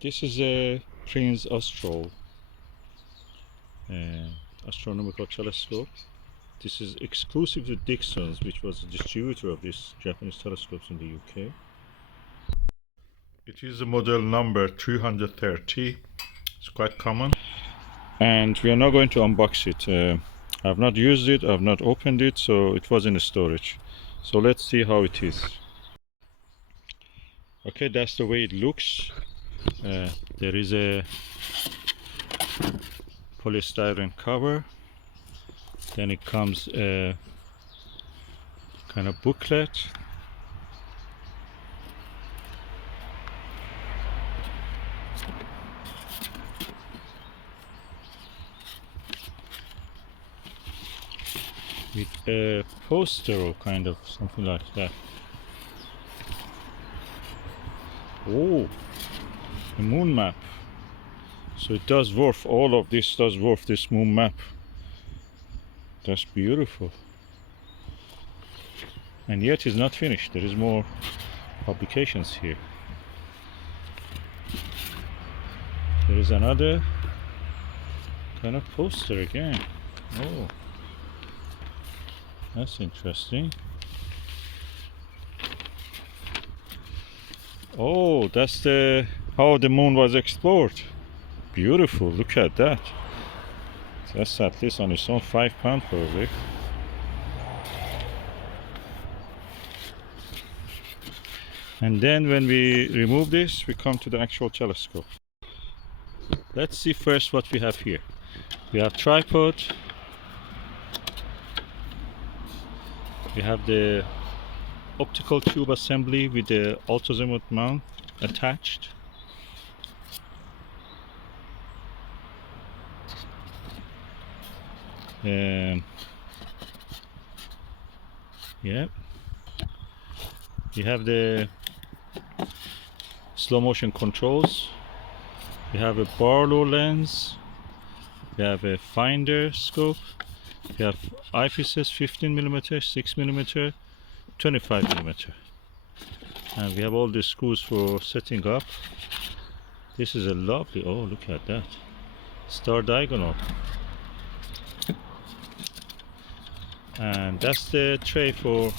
This is a Prinz astronomical telescope. This is exclusive to Dixon's, which was the distributor of these Japanese telescopes in the UK. It is the model number 330. It's quite common. And we are now going to unbox it. I have not used it, I have not opened it, so it was in the storage. So let's see how it is. Okay, that's the way it looks. There is a polystyrene cover. Then it comes a kind of booklet. With a poster or kind of something like that. Oh, a moon map. So it does worth, all of this does worth this moon map. That's beautiful. And yet it's not finished. There is more publications here. There is another kind of poster again. Oh, that's interesting. Oh, that's the how the moon was explored. Beautiful, look at that. That's at least on its own £5 probably. And then when we remove this, we come to the actual telescope. Let's see first what we have here. We have tripod. We have the optical tube assembly with the Azimuth mount attached. Yeah, you have the slow motion controls. We have a Barlow lens. We have a finder scope. We have eyepieces 15mm, 6mm, 25mm. And we have all the screws for setting up. This is a lovely, oh look at that, star diagonal. And that's the tray for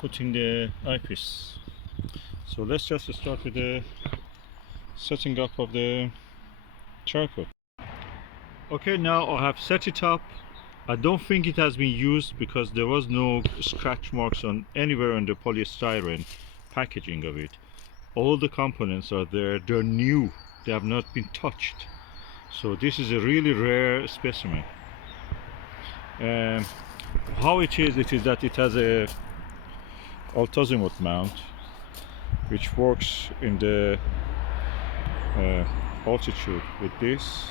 putting the eyepiece. So let's just start with the setting up of the tripod. Okay, now I have set it up. I don't think it has been used because there was no scratch marks on anywhere on the polystyrene packaging of it. All the components are there, they're new, they have not been touched. So this is a really rare specimen. How it is that it has a Azimuth mount which works in the altitude with this.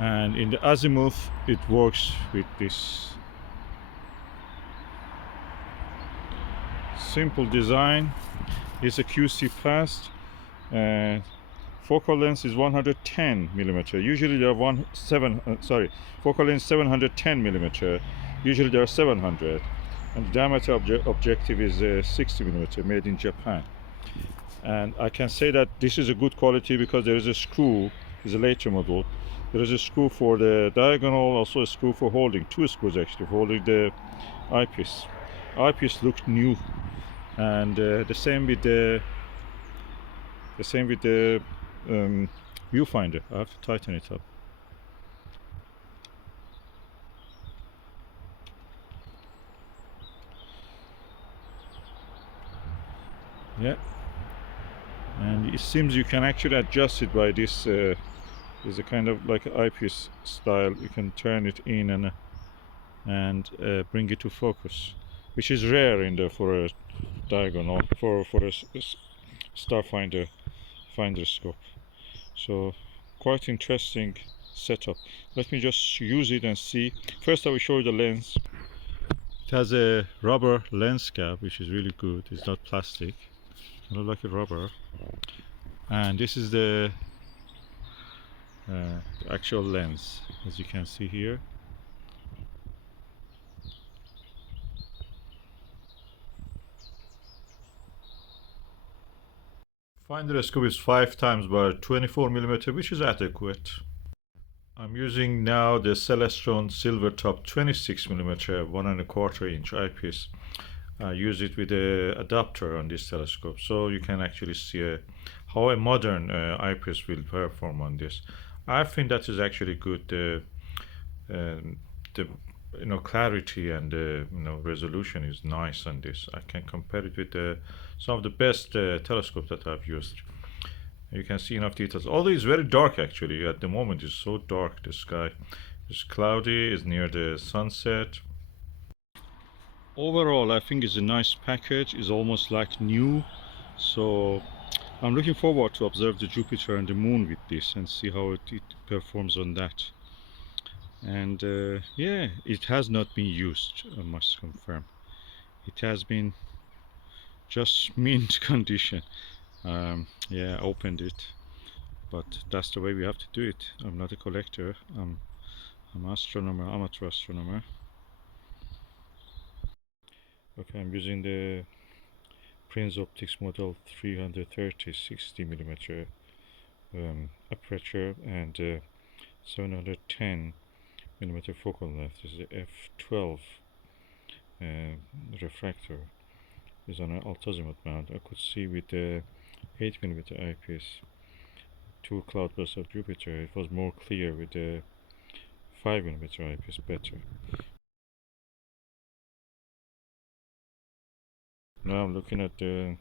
And in the azimuth it works with this. Simple design. It's a QC passed. Focal length is 110mm. Usually there are focal length 710mm. Usually there are 700. And the diameter objective is 60mm, made in Japan. And I can say that this is a good quality because there is a screw. It's a later model. There is a screw for the diagonal, also a screw for holding, two screws actually for holding the eyepiece. Eyepiece looks new, and the same with the viewfinder. I have to tighten it up. Yeah, and it seems you can actually adjust it by this. Is a kind of like an eyepiece style. You can turn it in and bring it to focus, which is rare for a diagonal for a star finder scope. So quite interesting setup. Let me just use it and see. First I will show you the lens. It has a rubber lens cap, which is really good. It's not plastic. It looks like a rubber. And this is the actual lens, as you can see here. Finder scope is 5 times by 24mm, which is adequate. I'm using now the Celestron Silvertop 26mm 1.25 inch eyepiece. I use it with a adapter on this telescope, so you can actually see how a modern eyepiece will perform on this. I think that is actually good. The clarity and resolution is nice on this. I can compare it with some of the best telescopes that I've used. You can see enough details. Although it's very dark actually. At the moment it's so dark. The sky is cloudy, it's near the sunset. Overall I think it's a nice package. It's almost like new. So I'm looking forward to observe the Jupiter and the Moon with this and see how it performs on that. And yeah, it has not been used, I must confirm. It has been just mint condition. Yeah, I opened it, but that's the way we have to do it. I'm not a collector. I'm an astronomer, amateur astronomer. Okay, I'm using the Prinz optics model 330 60mm aperture and 710 millimeter focal length. This is the F12 refractor. Is on an Azimuth mount. I could see with the 8mm eyepiece 2 cloudbursts of Jupiter. It was more clear with the 5mm eyepiece better. Now I'm looking at the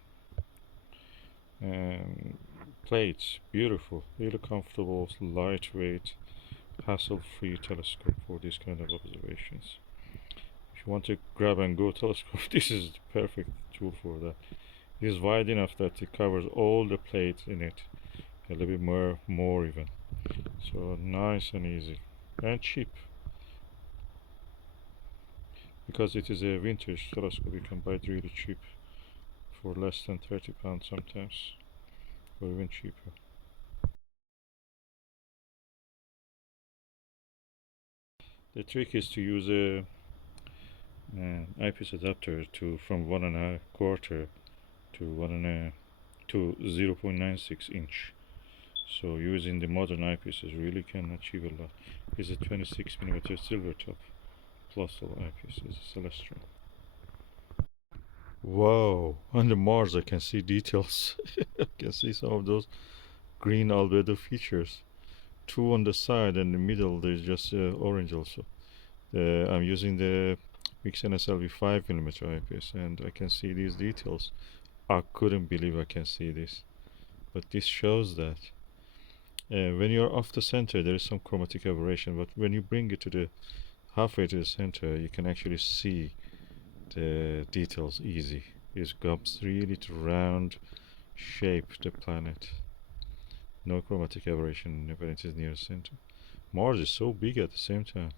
plates. Beautiful, really comfortable, lightweight, hassle-free telescope for these kind of observations. If you want to grab and go telescope, this is the perfect tool for that. It is wide enough that it covers all the plates in it, a little bit more even. So nice and easy and cheap. Because it is a vintage telescope, you can buy it really cheap for less than £30 sometimes, or even cheaper. The trick is to use a eyepiece adapter from 1.25 to 0.96 inch. So using the modern eyepieces really can achieve a lot. This is a 26mm Silvertop Plössl eyepiece. It's a Celestron. Wow, on the Mars I can see details. I can see some of those green albedo features. 2 on the side and the middle there's just orange also. I'm using the Mix NSLV 5mm eyepiece and I can see these details. I couldn't believe I can see this. But this shows that when you're off the center there is some chromatic aberration, but when you bring it to the halfway to the center you can actually see the details easy. It comes really to round shape the planet. No chromatic aberration when it is near the center. Mars is so big at the same time.